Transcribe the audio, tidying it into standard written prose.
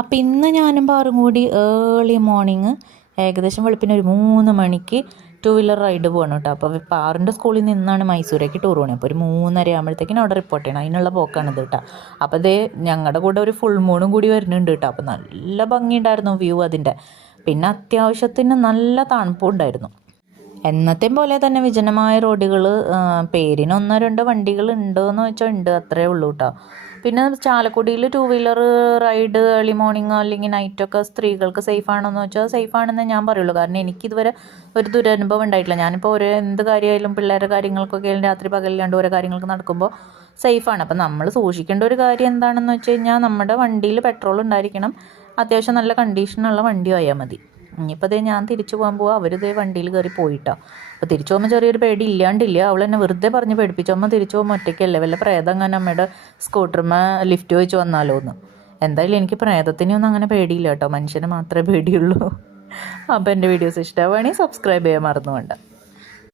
അപ്പോൾ ഇന്ന് ഞാനും പാറും കൂടി ഏർലി മോർണിംഗ് ഏകദേശം വെളുപ്പിന് ഒരു 3 മണിക്ക് 2 വീലർ റൈഡ് പോകണം കേട്ടോ. അപ്പോൾ പാറിൻ്റെ സ്കൂളിൽ നിന്നാണ് മൈസൂരേക്ക് ടൂർ പോകണത്. അപ്പോൾ ഒരു 3:30 ആകുമ്പോഴത്തേക്കിനും അവിടെ റിപ്പോർട്ട് ചെയ്യണം. അതിനുള്ള പോക്കാണിത് കേട്ടോ. അപ്പോൾ അതേ ഞങ്ങളുടെ കൂടെ ഒരു ഫുൾ മൂണും കൂടി വരുന്നുണ്ട് കേട്ടോ. അപ്പോൾ നല്ല ഭംഗിയുണ്ടായിരുന്നു വ്യൂ അതിൻ്റെ. പിന്നെ അത്യാവശ്യത്തിന് നല്ല തണുപ്പും ഉണ്ടായിരുന്നു. എന്നത്തെയും പോലെ തന്നെ വിജനമായ റോഡുകൾ, പേരിന് 1-2 വണ്ടികൾ ഉണ്ടോയെന്ന് വെച്ചാൽ ഉണ്ട്, അത്രേ ഉള്ളൂ കേട്ടോ. പിന്നെ ചാലക്കുടിയിൽ 2 വീലർ റൈഡ് ഏർലി മോർണിംഗോ അല്ലെങ്കിൽ നൈറ്റൊക്കെ സ്ത്രീകൾക്ക് സേഫ് ആണെന്ന് വെച്ചാൽ സേഫ് ആണെന്ന് ഞാൻ പറയുള്ളൂ. കാരണം എനിക്കിതുവരെ ഒരു ദുരനുഭവം ഉണ്ടായിട്ടില്ല. ഞാനിപ്പോൾ ഒരു എന്ത് കാര്യമായാലും പിള്ളേരുടെ കാര്യങ്ങൾക്കൊക്കെ രാത്രി പകലില്ലാണ്ട് ഓരോ കാര്യങ്ങൾക്ക് നടക്കുമ്പോൾ സേഫാണ്. അപ്പം നമ്മൾ സൂക്ഷിക്കേണ്ട ഒരു കാര്യം എന്താണെന്ന് വെച്ച് കഴിഞ്ഞാൽ നമ്മുടെ വണ്ടിയിൽ പെട്രോൾ ഉണ്ടായിരിക്കണം, അത്യാവശ്യം നല്ല കണ്ടീഷനുള്ള വണ്ടി ആയാൽ മതി. ഇനിയിപ്പോൾ അതേ ഞാൻ തിരിച്ചു പോകാൻ പോവാം. അവരിതേ വണ്ടിയിൽ കയറി പോയിട്ടോ. അപ്പോൾ തിരിച്ചു പോകുമ്പോൾ ചെറിയൊരു പേടി ഇല്ലാണ്ടില്ല. അവൾ എന്നെ വെറുതെ പറഞ്ഞ് പേടിപ്പിച്ചു, അമ്മ തിരിച്ചു പോകുമ്പോൾ ഒറ്റയ്ക്കല്ലേ, വല്ല പ്രേതം അങ്ങനെ അമ്മയുടെ സ്കൂട്ടർമേ ലിഫ്റ്റ് വെച്ച് വന്നാലോ എന്ന്. എന്തായാലും എനിക്ക് പ്രേതത്തിനെയൊന്നും അങ്ങനെ പേടിയില്ല കേട്ടോ, മനുഷ്യനെ മാത്രമേ പേടിയുള്ളൂ. അപ്പോൾ എൻ്റെ വീഡിയോസ് ഇഷ്ടമാവുകയാണെങ്കിൽ സബ്സ്ക്രൈബ് ചെയ്യാൻ മറന്നു വേണ്ട.